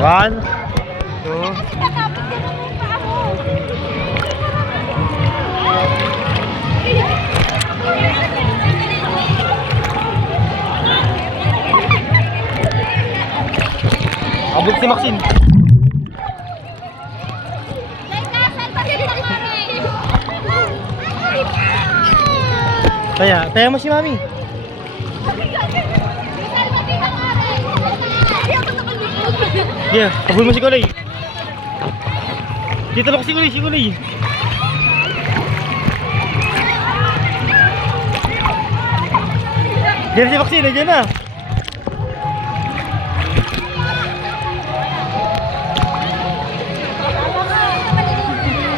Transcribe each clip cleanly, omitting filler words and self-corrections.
1, 2. Abot si Maxine. Taya mo si Mami. Yeah, abot mo si Kulay. Dito lang si Kulay. Diyan si Maxine, diyan na.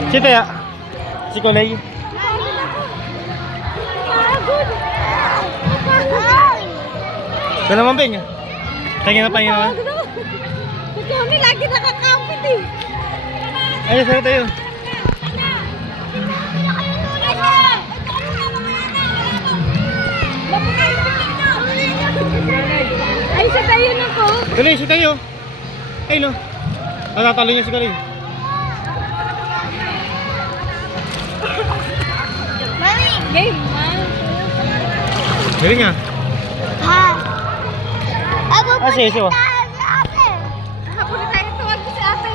Si Taya, si Kulay. Ito naman, Beng. Tingin na. Kami lagi nakakampit eh. Ayun, sa'yo tayo. Ay, sa tayo na ko. Kulay, si Tayo. Ay, no. Natatalo niya si Kulay. Mami! Game, man. Galing nga. Ha? Sige. Hapon na tayo tuwag ko si ate.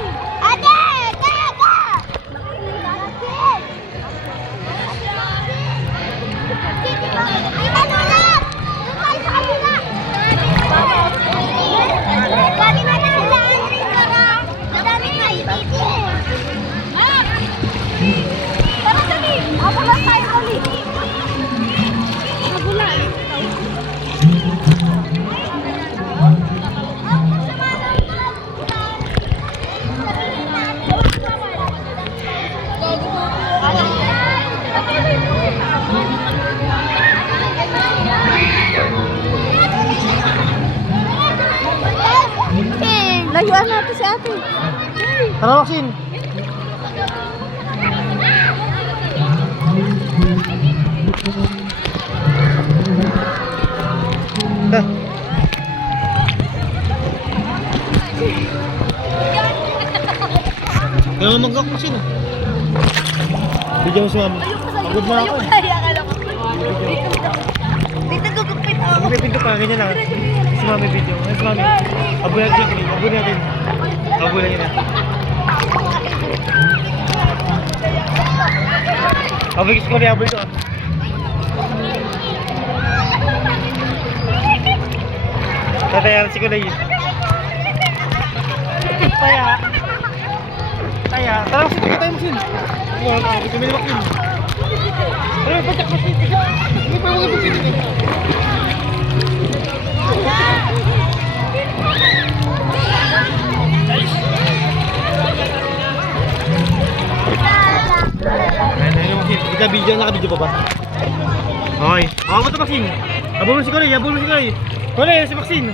Layuan natin si ate. Tara, Maxine. Dah. Kaya mo mag-gawak, Maxine. Bigyan mo si Mami. Pagod na ako. Dito gugupit ako. May pinto pa, ganyan lang. Si Mami video. Si Mami. Abul natin. Abul natin na. Abul ko rin, abul to. Tatayan si Kulay. Taya. Tara, tayo mo sin. Hindi kami naman. Tara, patak mo sin. Hindi pa mga sin. Kita video, naka-video pa ba? Okay. Ako mo ito, Maxine. Abol mo si Kulay. Kulay, si Maxine.